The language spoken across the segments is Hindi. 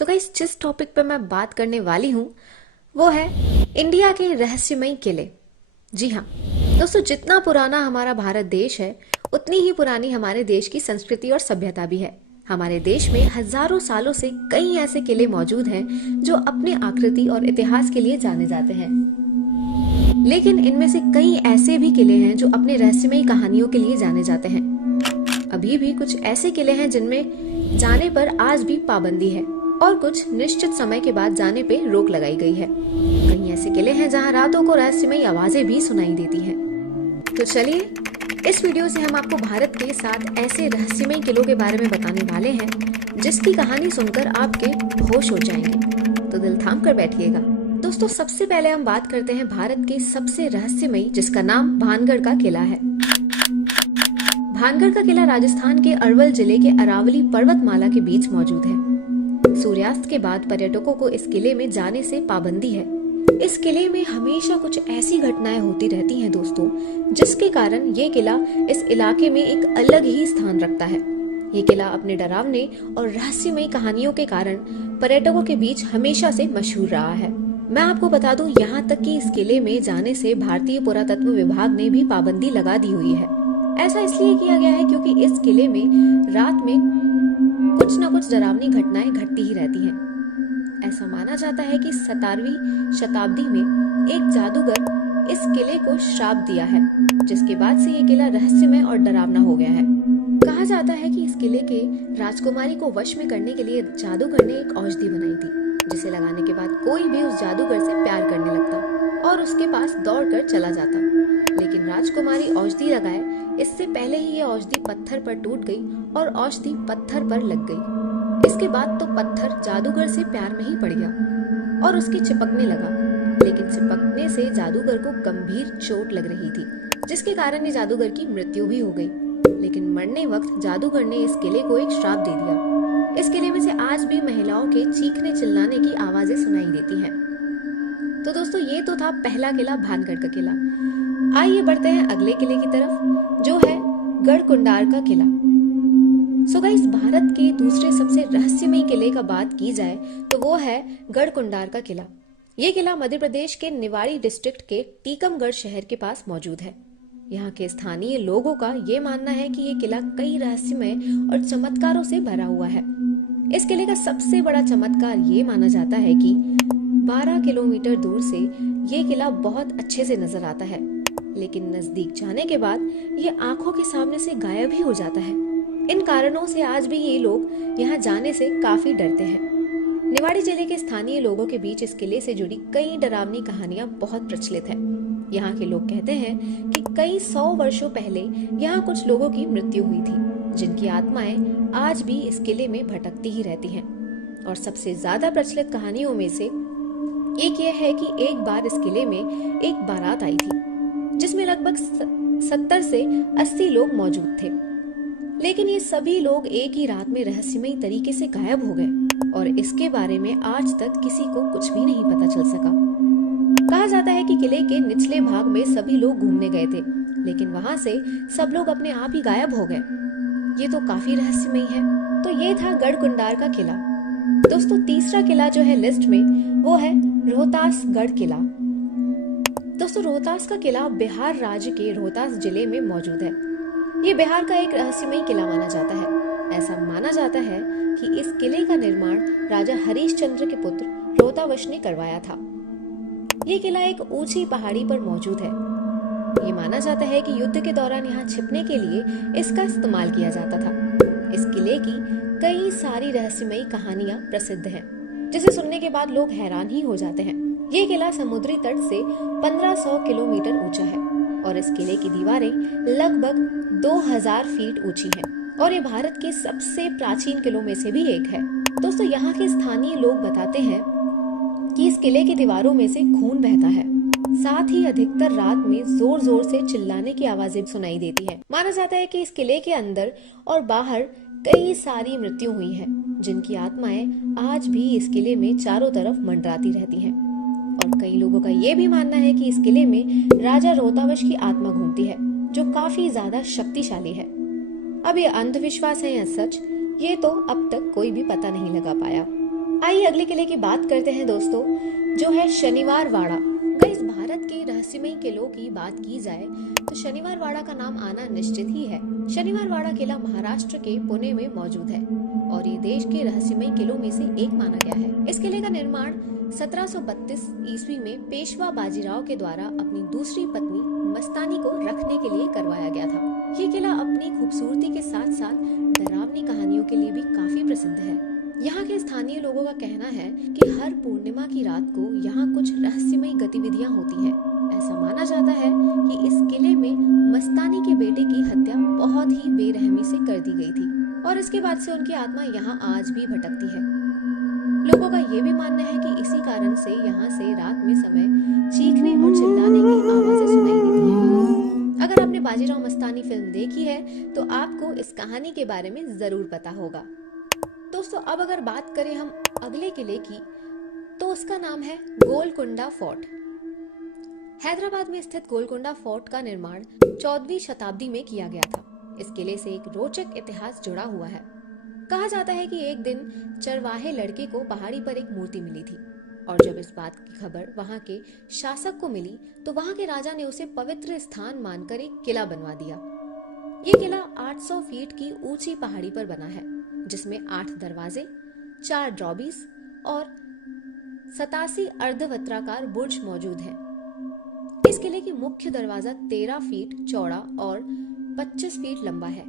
सो गाइस, जिस टॉपिक पे मैं बात करने वाली हूँ वो है इंडिया के रहस्यमयी किले। जी हाँ दोस्तों, जितना पुराना हमारा भारत देश है उतनी ही पुरानी हमारे देश की संस्कृति और सभ्यता भी है। हमारे देश में हजारों सालों से कई ऐसे किले मौजूद हैं जो अपने आकृति और इतिहास के लिए जाने जाते हैं, लेकिन इनमें से कई ऐसे भी किले हैं जो अपने रहस्यमयी कहानियों के लिए जाने जाते हैं। अभी भी कुछ ऐसे किले हैं जिनमें जाने पर आज भी पाबंदी है और कुछ निश्चित समय के बाद जाने पे रोक लगाई गई है। कई ऐसे किले हैं जहां रातों को रहस्यमयी आवाजें भी सुनाई देती हैं। तो चलिए, इस वीडियो से हम आपको भारत के 7 ऐसे रहस्यमयी किलों के बारे में बताने वाले हैं जिसकी कहानी सुनकर आपके होश उड़ जाएंगे। तो दिल थाम कर बैठिएगा। दोस्तों, सबसे पहले हम बात करते हैं भारत के सबसे रहस्यमयी, जिसका नाम भानगढ़ का किला है। भानगढ़ का किला राजस्थान के अरवल जिले के अरावली पर्वतमाला के बीच मौजूद है। सूर्यास्त के बाद पर्यटकों को इस किले में जाने से पाबंदी है। इस किले में हमेशा कुछ ऐसी घटनाएं होती रहती हैं दोस्तों, जिसके कारण ये किला इस इलाके में एक अलग ही स्थान रखता है। ये किला अपने डरावने और रहस्यमयी कहानियों के कारण पर्यटकों के बीच हमेशा से मशहूर रहा है। मैं आपको बता दूं, यहाँ तक कि इस किले में जाने से भारतीय पुरातत्व विभाग ने भी पाबंदी लगा दी हुई है। ऐसा इसलिए किया गया है क्योंकि इस किले में रात में कुछ न कुछ डरावनी घटनाएं घटती ही रहती हैं। ऐसा माना जाता है कि 17वीं शताब्दी में एक जादूगर इस किले को श्राप दिया है, जिसके बाद से ये किला रहस्यमय और डरावना हो गया है। कहा जाता है कि इस किले के राजकुमारी को वश में करने के लिए जादूगर ने एक औषधि बनाई थी, जिसे लगाने के बाद कोई भी उस जादूगर से प्यार करने लगता और उसके पास दौड़कर चला जाता। लेकिन राजकुमारी औषधि लगाए इससे पहले ही ये औषधि पत्थर पर टूट गई और औषधि पत्थर पर लग गई। इसके बाद तो पत्थर जादूगर से प्यार में ही पड़ गया और उसके चिपकने लगा, लेकिन चिपकने से जादूगर को गंभीर चोट लग रही थी, जिसके कारण ये जादूगर की मृत्यु भी हो गई। लेकिन मरने वक्त जादूगर ने इस किले को एक श्राप दे दिया। इस किले में से आज भी महिलाओं के चीखने चिल्लाने की आवाजें सुनाई देती हैं। तो दोस्तों, ये तो था पहला किला, भानगढ़ का किला। आइए बढ़ते हैं अगले किले की तरफ, जो है गढ़कुंडार का किला। सो गाइस, भारत के दूसरे सबसे रहस्यमयी किले का बात की जाए तो वो है गढ़कुंडार का किला। ये किला मध्य प्रदेश के निवाड़ी डिस्ट्रिक्ट के टीकमगढ़ शहर के पास मौजूद है। यहाँ के स्थानीय लोगों का ये मानना है कि ये किला कई रहस्यमय और चमत्कारों से भरा हुआ है। इस किले का सबसे बड़ा चमत्कार ये माना जाता है कि 12 किलोमीटर दूर से ये किला बहुत अच्छे से नजर आता है, लेकिन नजदीक जाने के बाद ये आंखों के सामने से गायब ही हो जाता है। इन कारणों से आज भी ये लोग यहाँ जाने से काफी डरते हैं। निवाड़ी जिले के स्थानीय लोगों के बीच इस किले से जुड़ी कई डरावनी कहानियां बहुत प्रचलित हैं। यहाँ के लोग कहते हैं कि कई 100 वर्षों पहले यहाँ कुछ लोगों की मृत्यु हुई थी, जिनकी आत्माएं आज भी इस किले में भटकती ही रहती हैं। और सबसे ज्यादा प्रचलित कहानियों में से एक यह है कि एक बार इस किले में एक बारात आई थी, जिसमें लगभग 70 से 80 लोग मौजूद थे। लेकिन ये सभी लोग एक ही रात में रहस्यमयी तरीके से गायब हो गए और इसके बारे में आज तक किसी को कुछ भी नहीं पता चल सका। कहा जाता है कि किले के निचले भाग में सभी लोग घूमने गए थे, लेकिन वहां से सब लोग अपने आप ही गायब हो गए। ये तो काफी रहस्यमयी है। तो ये था गढ़कुंडार का किला। दोस्तों, तीसरा किला जो है लिस्ट में वो है रोहतासगढ़ किला। दोस्तों, रोहतास का किला बिहार राज्य के रोहतास जिले में मौजूद है। ये बिहार का एक रहस्यमयी किला माना जाता है। ऐसा माना जाता है कि इस किले का निर्माण राजा हरिश्चंद्र के पुत्र रोहतावश ने करवाया था। ये किला एक ऊंची पहाड़ी पर मौजूद है। ये माना जाता है कि युद्ध के दौरान यहाँ छिपने के लिए इसका इस्तेमाल किया जाता था। इस किले की कई सारी रहस्यमयी कहानियां प्रसिद्ध हैं, जिसे सुनने के बाद लोग हैरान ही हो जाते हैं। ये किला समुद्री तट से 1500 किलोमीटर ऊंचा है और इस किले की दीवारें लगभग 2000 फीट ऊंची हैं और ये भारत के सबसे प्राचीन किलों में से भी एक है। दोस्तों, यहाँ के स्थानीय लोग बताते हैं कि इस किले की दीवारों में से खून बहता है। साथ ही अधिकतर रात में जोर जोर से चिल्लाने की आवाजें सुनाई देती है। माना जाता है कि इस किले के अंदर और बाहर कई सारी मृत्यु हुई है, जिनकी आत्माएं आज भी इस किले में चारों तरफ मंडराती रहती हैं। और कई लोगों का ये भी मानना है कि इस किले में राजा रोहतावश की आत्मा घूमती है, जो काफी ज्यादा शक्तिशाली है। अब ये अंधविश्वास है या सच, ये तो अब तक कोई भी पता नहीं लगा पाया। आइए अगले किले की बात करते हैं दोस्तों, जो है शनिवार वाड़ा। गाइस, भारत के रहस्यमयी किलों की बात की जाए तो शनिवार वाड़ा का नाम आना निश्चित ही है। शनिवार वाड़ा किला महाराष्ट्र के पुणे में मौजूद है और ये देश के रहस्यमयी किलों में से एक माना गया है। इस किले का निर्माण 1732 ईस्वी में पेशवा बाजीराव के द्वारा अपनी दूसरी पत्नी मस्तानी को रखने के लिए करवाया गया था। ये किला अपनी खूबसूरती के साथ साथ डरावनी कहानियों के लिए भी काफी प्रसिद्ध है। यहाँ के स्थानीय लोगों का कहना है कि हर पूर्णिमा की रात को यहाँ कुछ रहस्यमयी गतिविधियाँ होती हैं। ऐसा माना जाता है कि इस किले में मस्तानी के बेटे की हत्या बहुत ही बेरहमी से कर दी गई थी और इसके बाद से उनकी आत्मा यहाँ आज भी भटकती है। लोगों का ये भी मानना है कि इसी कारण से यहाँ से रात में समय चीखने और चिल्लाने की आवाजें सुनाई देती हैं। अगर आपने बाजीराव मस्तानी फिल्म देखी है तो आपको इस कहानी के बारे में जरूर पता होगा। दोस्तों, अब अगर बात करें हम अगले किले की तो उसका नाम है गोलकुंडा फोर्ट। हैदराबाद में स्थित गोलकुंडा फोर्ट का निर्माण 14वीं शताब्दी में किया गया था। इस किले से एक रोचक इतिहास जुड़ा हुआ है। कहा जाता है कि एक दिन चरवाहे लड़के को पहाड़ी पर एक मूर्ति मिली थी और जब इस बात की खबर वहां के शासक को मिली तो वहां के राजा ने उसे पवित्र स्थान मानकर एक किला बनवा दिया। ये किला 800 फीट की ऊंची पहाड़ी पर बना है, जिसमें 8 दरवाजे, 4 ड्रॉबीज और 87 अर्धवृत्ताकार बुर्ज मौजूद हैं। इस किले की मुख्य दरवाजा 13 फीट चौड़ा और 25 फीट लंबा है,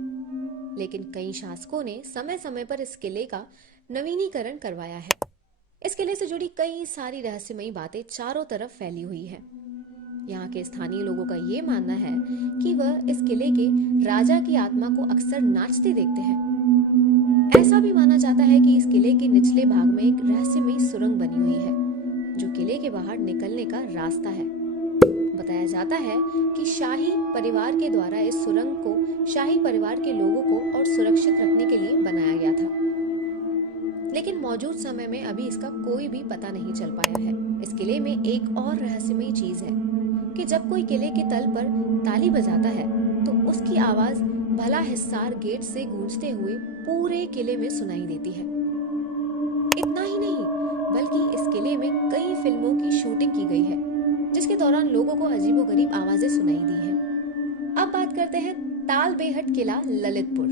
लेकिन कई शासकों ने समय समय पर इस किले का नवीनीकरण करवाया है। इस किले से जुड़ी कई सारी रहस्यमयी बातें चारों तरफ फैली हुई है। यहाँ के स्थानीय लोगों का ये मानना है कि वह इस किले के राजा की आत्मा को अक्सर नाचते देखते हैं। ऐसा भी माना जाता है कि इस किले के निचले भाग में एक रहस्यमयी सुरंग बनी हुई है, जो किले के बाहर निकलने का रास्ता है। बताया जाता है कि शाही परिवार के द्वारा इस सुरंग को शाही परिवार के लोगों को और सुरक्षित रखने के लिए बनाया गया था, लेकिन मौजूद समय में अभी इसका कोई भी पता नहीं चल पाया है। इस किले में एक और रहस्यमयी चीज है कि जब कोई किले के तल पर ताली बजाता है तो उसकी आवाज भला हिस्सार गेट से गूंजते हुए पूरे किले में सुनाई देती है। इतना ही नहीं, बल्कि इस किले में कई फिल्मों की शूटिंग की गई है, जिसके दौरान लोगों को अजीबोगरीब आवाजें सुनाई दी हैं। अब बात करते हैं ताल बेहट किला ललितपुर।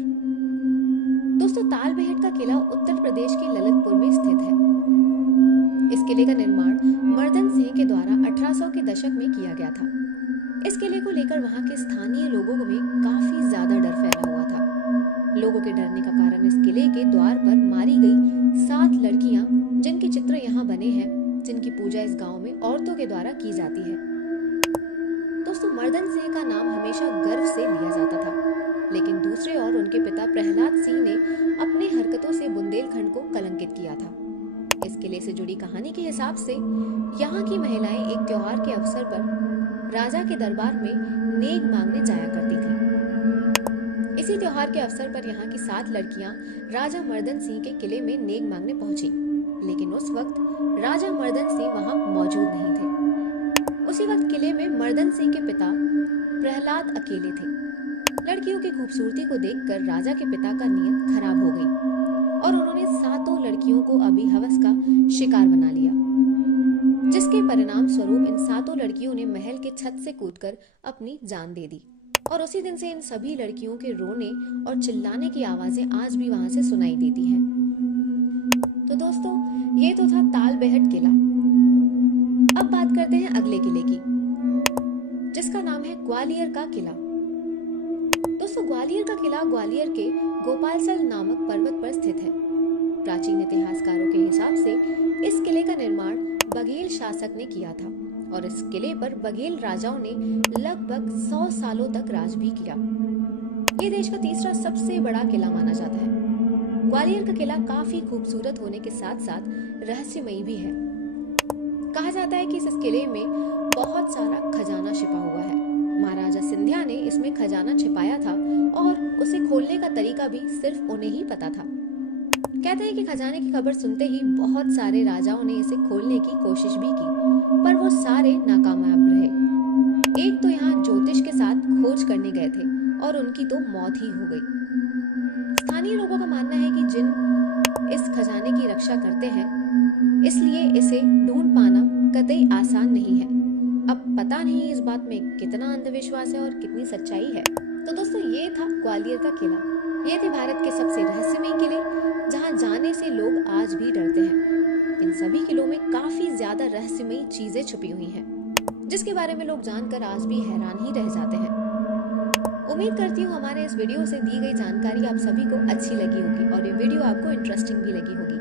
दोस्तों, ताल बेहट का किला उत्तर प्रदेश के ललितपुर में स्थित है। इस किले का निर्माण मर्दन सिंह के द्वारा 1800 के दशक में किया गया था। इस किले को लेकर वहां के स्थानीय लोगों में काफी ज्यादा डर फैला हुआ था। लोगों के डरने का कारण इस किले के द्वार पर मारी गई 7 लड़कियां, जिनके चित्र यहाँ बने हैं, जिनकी पूजा इस गांव में औरतों के द्वारा की जाती है। दोस्तों, मर्दन सिंह का नाम हमेशा गर्व से लिया जाता था, लेकिन दूसरे ओर उनके पिता प्रहलाद सिंह ने अपने हरकतों से बुंदेलखंड को कलंकित किया था। इस किले से जुड़ी कहानी के हिसाब से यहाँ की महिलाएं एक त्योहार के अवसर पर राजा के दरबार में नेक मांगने जाया करती थी। इसी त्योहार के अवसर पर यहाँ की 7 लड़कियां राजा मर्दन सिंह के किले में नेक मांगने पहुंची, लेकिन उस वक्त राजा मर्दन सिंह वहां मौजूद नहीं थे। उसी वक्त किले में मर्दन सिंह के पिता प्रहलाद अकेले थे। लड़कियों की खूबसूरती को देखकर राजा के पिता का नीयत खराब हो गई और उन्होंने 7 लड़कियों को अभी हवस का शिकार बना लिया, जिसके परिणाम स्वरूप इन 7 लड़कियों ने महल के छत से कूदकर अपनी जान दे दी और उसी दिन से इन सभी लड़कियों के रोने और चिल्लाने की आवाजें आज भी वहां से सुनाई देती हैं। तो दोस्तों, ये तो था ताल बेहट किला। अब बात करते हैं अगले किले की, जिसका नाम है ग्वालियर का किला। दोस्तों, ग्वालियर का किला ग्वालियर के गोपालसल नामक पर्वत पर स्थित है। प्राचीन इतिहासकारों के हिसाब से इस किले का निर्माण बघेल शासक ने किया था और इस किले पर बघेल राजाओं ने लगभग 100 सालों तक राज भी किया। ये देश का तीसरा सबसे बड़ा किला माना जाता है। ग्वालियर का किला काफी खूबसूरत होने के साथ साथ रहस्यमयी भी है। कहा जाता है कि इस किले में बहुत सारा खजाना छिपा हुआ है। महाराजा सिंधिया ने इसमें खजाना छिपाया था और उसे खोलने का तरीका भी सिर्फ उन्हें ही पता था। कहते हैं कि खजाने की खबर सुनते ही बहुत सारे राजाओं ने इसे खोलने की कोशिश भी की, पर वो सारे नाकामयाब रहे। एक तो यहाँ ज्योतिष के साथ खोज करने गए थे और उनकी तो मौत ही हो गई। स्थानीय लोगों का मानना है कि जिन इस खजाने की रक्षा करते हैं पता नहीं इस बात में कितना अंधविश्वास है और कितनी सच्चाई है। तो दोस्तों, ये था ग्वालियर का किला। ये थे भारत के सबसे रहस्यमय किले, जहाँ जाने से लोग आज भी डरते हैं। इन सभी किलों में काफी ज्यादा रहस्यमयी चीजें छुपी हुई हैं, जिसके बारे में लोग जानकर आज भी हैरान ही रह जाते हैं। उम्मीद करती हूँ हमारे इस वीडियो से दी गई जानकारी आप सभी को अच्छी लगी होगी और ये वीडियो आपको इंटरेस्टिंग भी लगी होगी।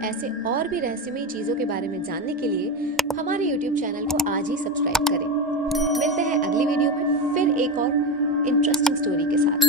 ऐसे और भी रहस्यमयी चीजों के बारे में जानने के लिए हमारे YouTube चैनल को आज ही सब्सक्राइब करें। मिलते हैं अगली वीडियो में फिर एक और इंटरेस्टिंग स्टोरी के साथ।